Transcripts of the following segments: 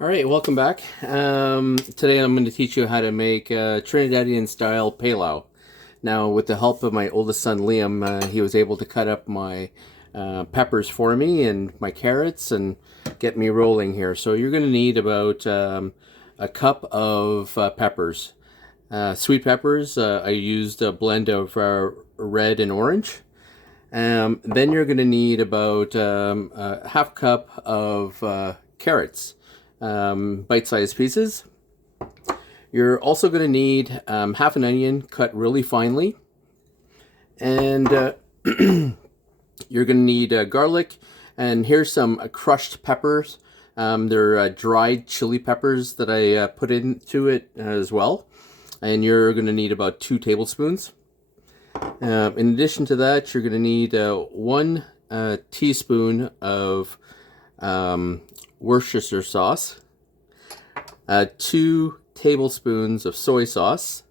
All right, welcome back. Today I'm going to teach you how to make Trinidadian style palau. Now, with the help of my oldest son Liam, he was able to cut up my peppers for me and my carrots and get me rolling here. So you're going to need about a cup of peppers. Sweet peppers, I used a blend of red and orange. Then you're going to need about a half cup of carrots. Bite-sized pieces. You're also going to need half an onion cut really finely, and you're going to need garlic, and here's some crushed peppers. They're dried chili peppers that I put into it as well, and you're going to need about 2 tablespoons. In addition to that, you're going to need 1 teaspoon of Worcestershire sauce, 2 tablespoons of soy sauce,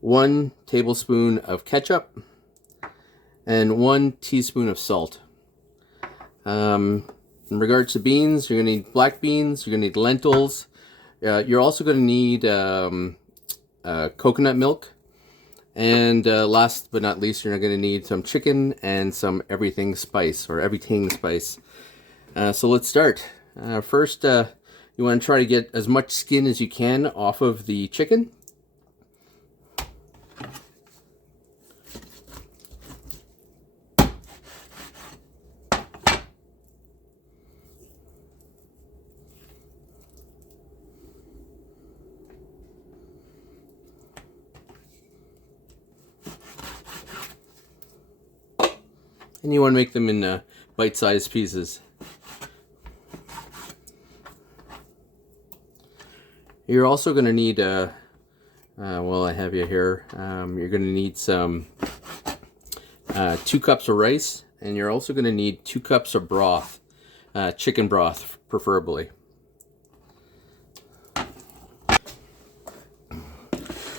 1 tablespoon of ketchup, and 1 teaspoon of salt. In regards to beans, you're going to need black beans, you're going to need lentils. You're also going to need coconut milk. And last but not least, you're going to need some chicken and some everything spice. So let's start. First, you want to try to get as much skin as you can off of the chicken. And you want to make them in bite-sized pieces. You're also going to need, well, I have you here, you're going to need some 2 cups of rice, and you're also going to need 2 cups of broth, chicken broth preferably.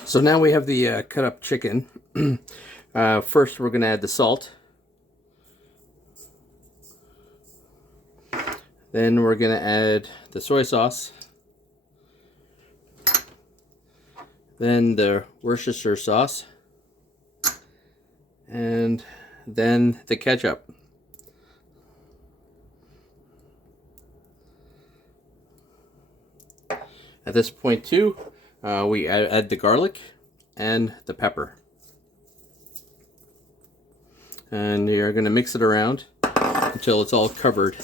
So now we have the cut up chicken. First we're going to add the salt. Then we're going to add the soy sauce. Then the Worcestershire sauce, and then the ketchup. At this point too, we add the garlic and the pepper. And you're going to mix it around until it's all covered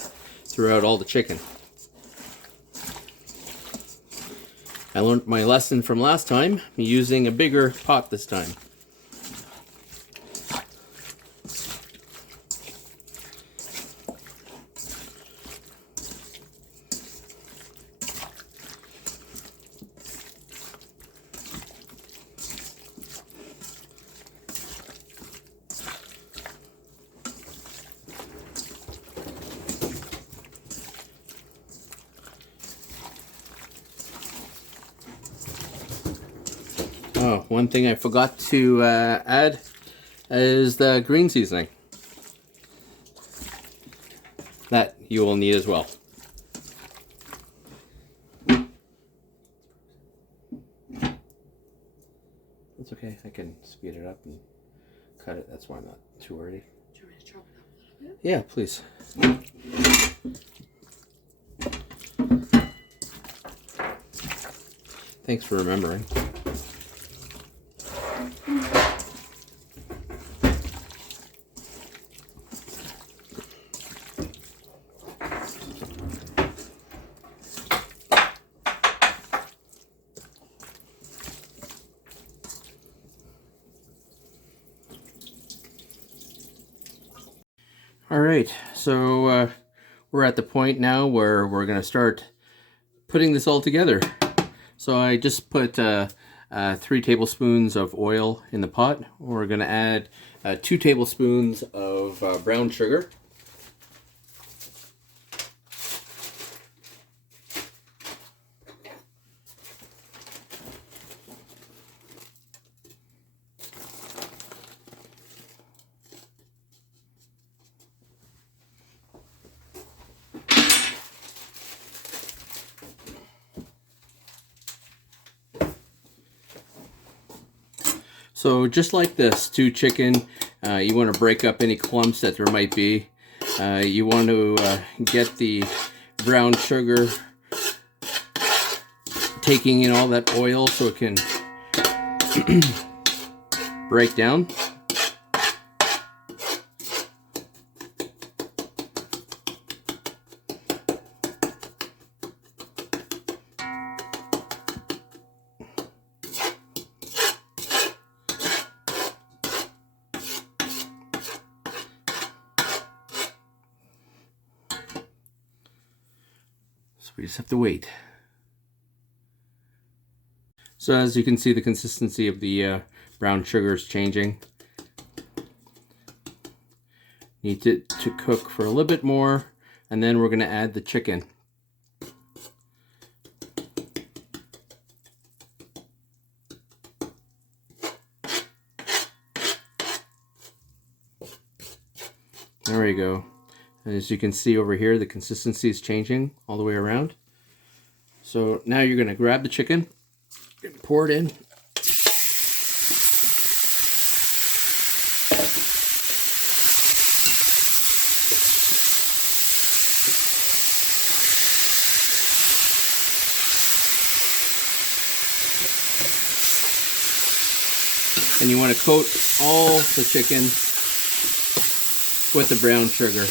throughout all the chicken. I learned my lesson from last time, using a bigger pot this time. Oh, one thing I forgot to add is the green seasoning. That you will need as well. That's okay, I can speed it up and cut it, that's why I'm not too worried. Do you want me to chop it up a little bit? Yeah, please. Thanks for remembering. All right, so we're at the point now where we're going to start putting this all together. So I just put 3 tablespoons of oil in the pot. We're going to add 2 tablespoons of brown sugar. So just like the stewed chicken, you want to break up any clumps that there might be. You want to get the brown sugar taking in all that oil so it can break down. So we just have to wait. So as you can see, the consistency of the brown sugar is changing. Need it to cook for a little bit more, and then we're going to add the chicken. There we go. And as you can see over here, the consistency is changing all the way around. So now you're going to grab the chicken, pour it in. And you want to coat all the chicken with the brown sugar.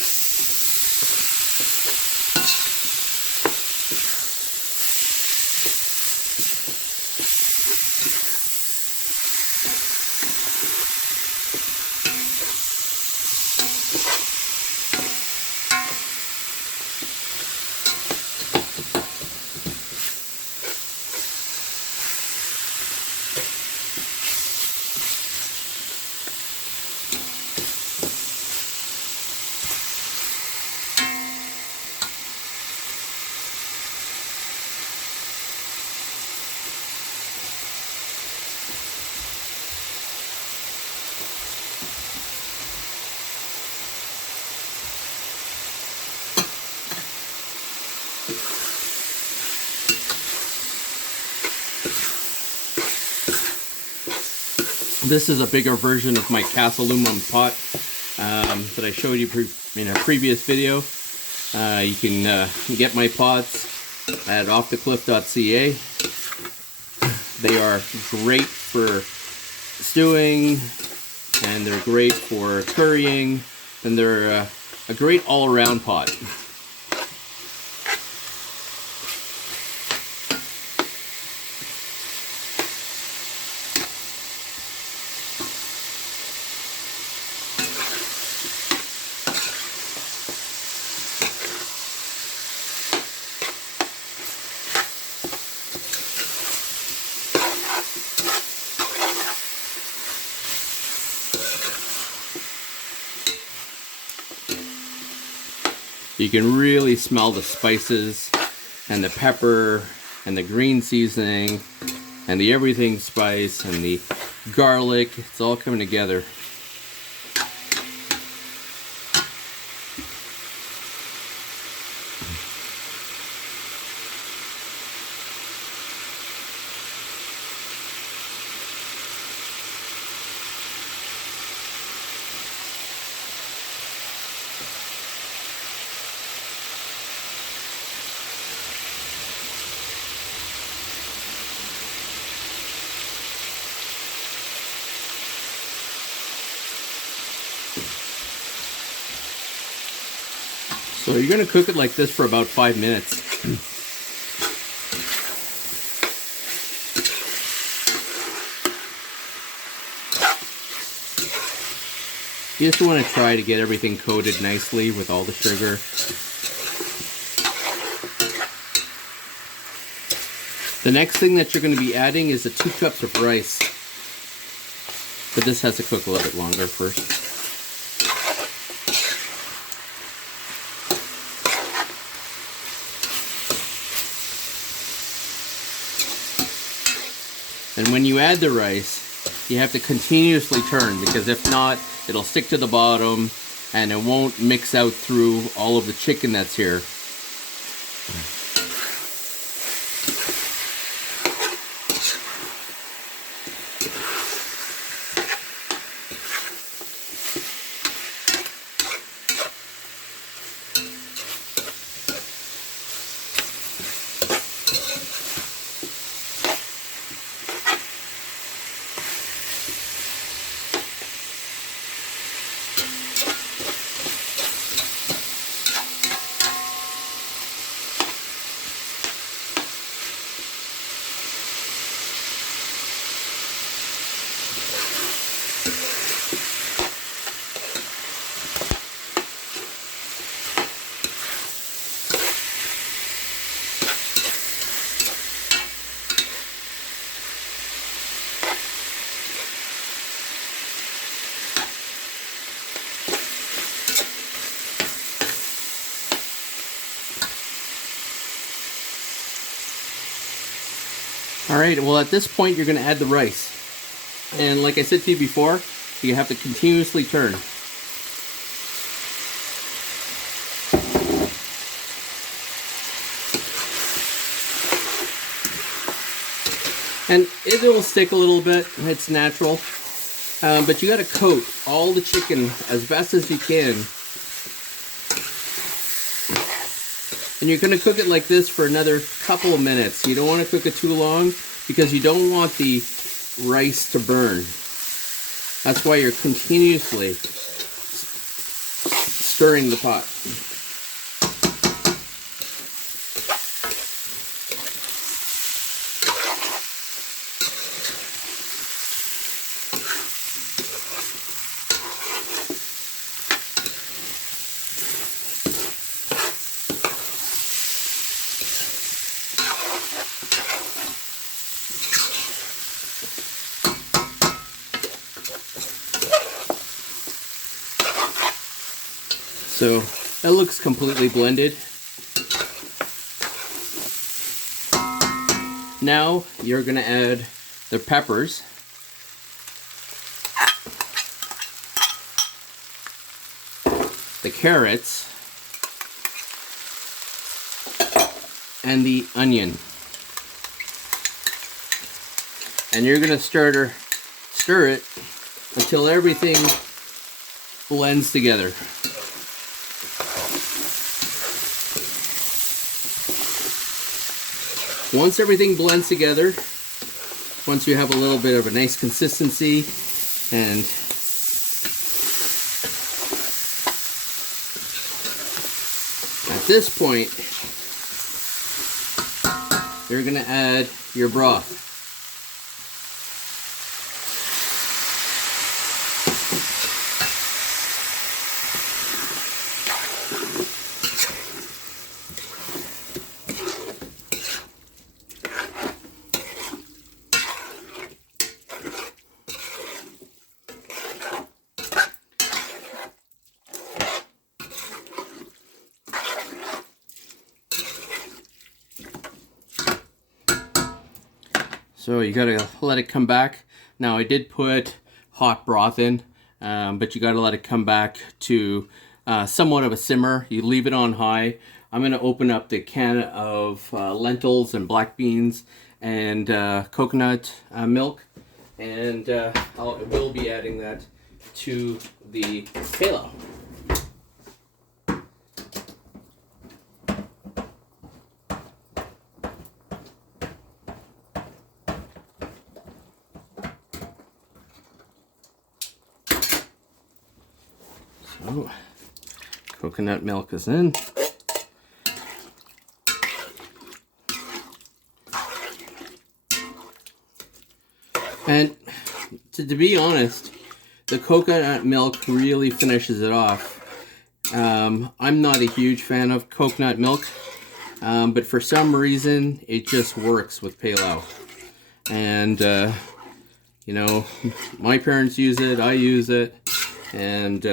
This is a bigger version of my cast aluminum pot that I showed you in a previous video. You can get my pots at offthecliff.ca. They are great for stewing, and they're great for currying, and they're a great all-around pot. You can really smell the spices and the pepper and the green seasoning and the everything spice and the garlic. It's all coming together. So you're going to cook it like this for about 5 minutes. You just want to try to get everything coated nicely with all the sugar. The next thing that you're going to be adding is the 2 cups of rice. But this has to cook a little bit longer first. And when you add the rice, you have to continuously turn, because if not, it'll stick to the bottom and it won't mix out through all of the chicken that's here. All right, well at this point you're going to add the rice. And like I said to you before, you have to continuously turn. And it will stick a little bit, it's natural. But you got to coat all the chicken as best as you can. And you're going to cook it like this for another couple of minutes. You don't want to cook it too long because you don't want the rice to burn. That's why you're continuously stirring the pot. So that looks completely blended. Now you're going to add the peppers. The carrots. And the onion. And you're going to stir it until everything blends together. Once everything blends together, once you have a little bit of a nice consistency, and at this point, you're going to add your broth. So you gotta let it come back. Now I did put hot broth in, but you gotta let it come back to somewhat of a simmer. You leave it on high. I'm gonna open up the can of lentils and black beans and coconut milk, and we'll be adding that to the palau. So, coconut milk is in. And to be honest, the coconut milk really finishes it off. I'm not a huge fan of coconut milk, but for some reason it just works with palau. And you know, my parents use it, I use it, and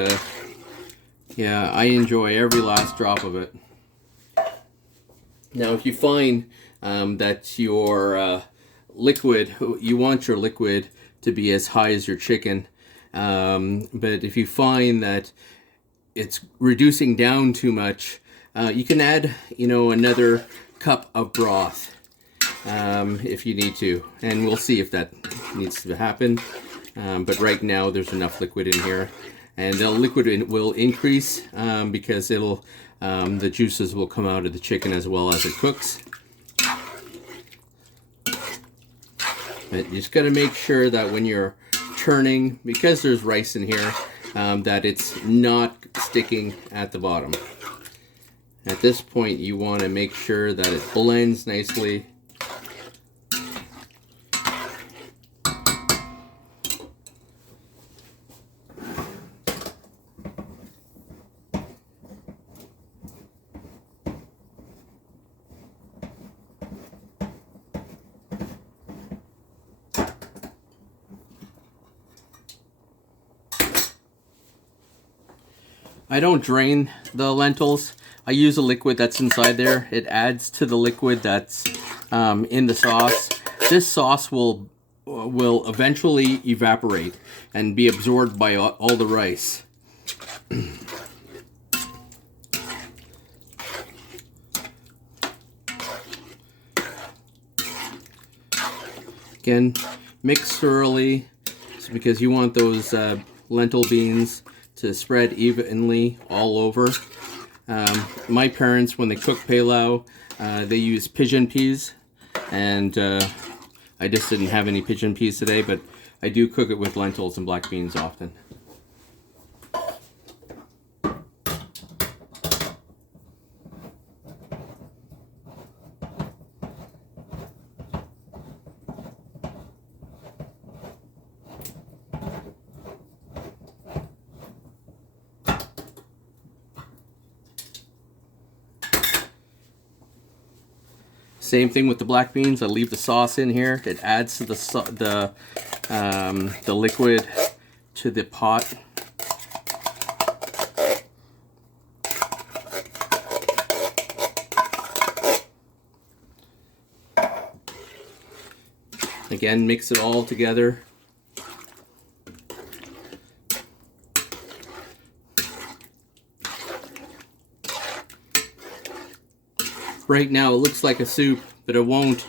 yeah, I enjoy every last drop of it. Now, if you find that your liquid, you want your liquid to be as high as your chicken, but if you find that it's reducing down too much, you can add, you know, another cup of broth if you need to, and we'll see if that needs to happen. But right now there's enough liquid in here, and the liquid will increase because it'll the juices will come out of the chicken as well as it cooks. But you just got to make sure that when you're turning, because there's rice in here, that it's not sticking at the bottom. At this point, you want to make sure that it blends nicely. I don't drain the lentils. I use a liquid that's inside there. It adds to the liquid that's in the sauce. this sauce will eventually evaporate and be absorbed by all the rice. Again, mix thoroughly because you want those lentil beans to spread evenly all over. My parents, when they cook palau, they use pigeon peas, and I just didn't have any pigeon peas today, but I do cook it with lentils and black beans often. Same thing with the black beans. I leave the sauce in here. It adds to the liquid to the pot. Again, mix it all together. Right now it looks like a soup, but it won't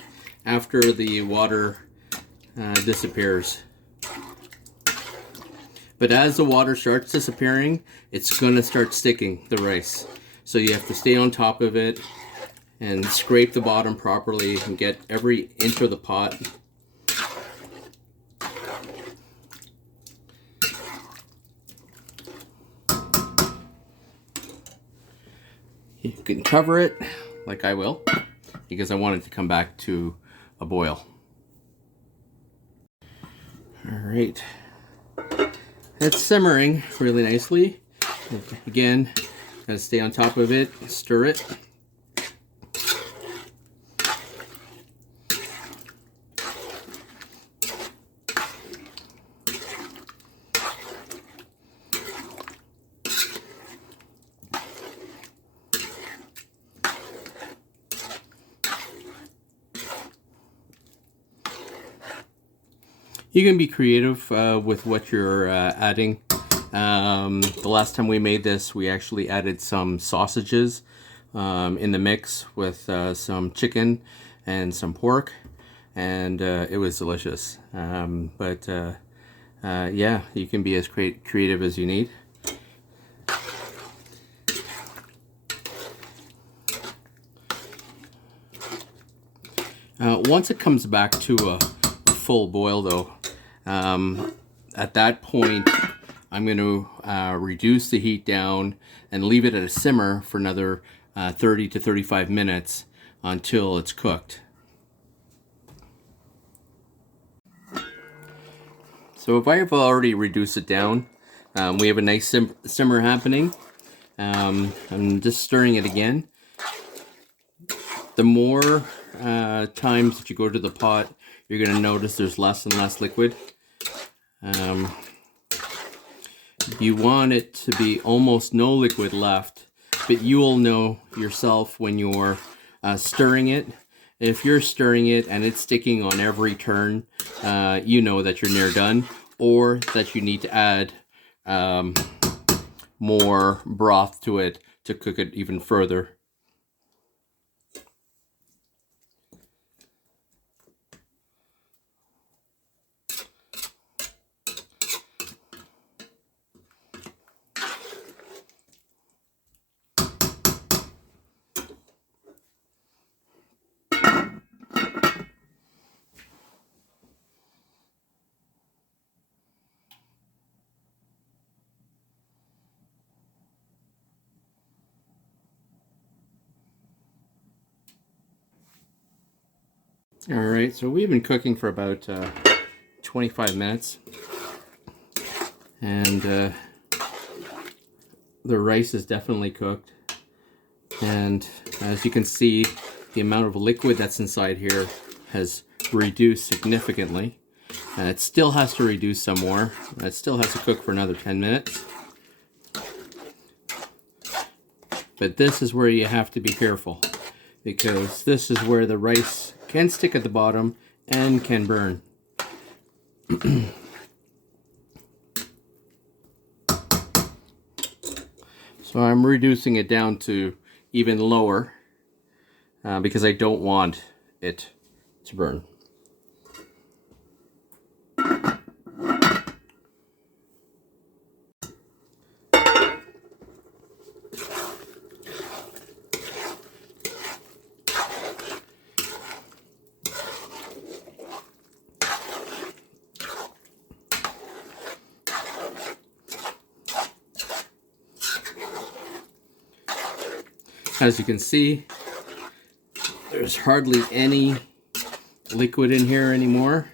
after the water disappears. But as the water starts disappearing, it's gonna start sticking, the rice. So you have to stay on top of it and scrape the bottom properly and get every inch of the pot. You can cover it, like I will, because I want it to come back to a boil. All right, it's simmering really nicely. Again, gotta stay on top of it, stir it. You can be creative with what you're adding. The last time we made this, we actually added some sausages in the mix with some chicken and some pork, and it was delicious. Yeah, you can be as creative as you need. Once it comes back to a full boil though, at that point I'm going to reduce the heat down and leave it at a simmer for another 30 to 35 minutes until it's cooked. So if I have already reduced it down, we have a nice simmer happening. I'm just stirring it again. The more times that you go to the pot, you're going to notice there's less and less liquid. You want it to be almost no liquid left, but you will know yourself when you're stirring it. If you're stirring it and it's sticking on every turn, you know that you're near done, or that you need to add more broth to it to cook it even further. Alright, so we've been cooking for about 25 minutes, and the rice is definitely cooked, and as you can see, the amount of liquid that's inside here has reduced significantly. It still has to reduce some more. It still has to cook for another 10 minutes. But this is where you have to be careful, because this is where the rice can stick at the bottom and can burn. So I'm reducing it down to even lower because I don't want it to burn. As you can see, there's hardly any liquid in here anymore.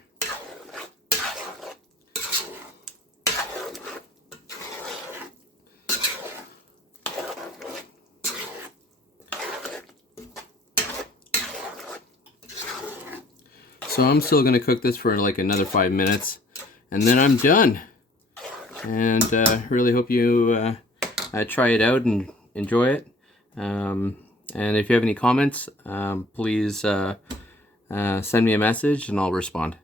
So I'm still going to cook this for like another 5 minutes, and then I'm done. And really hope you try it out and enjoy it. And if you have any comments, please send me a message and I'll respond.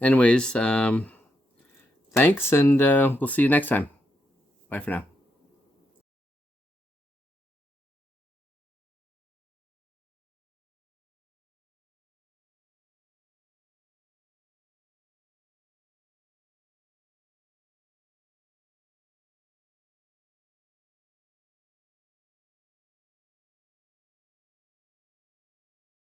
Anyways, thanks, and we'll see you next time. Bye for now.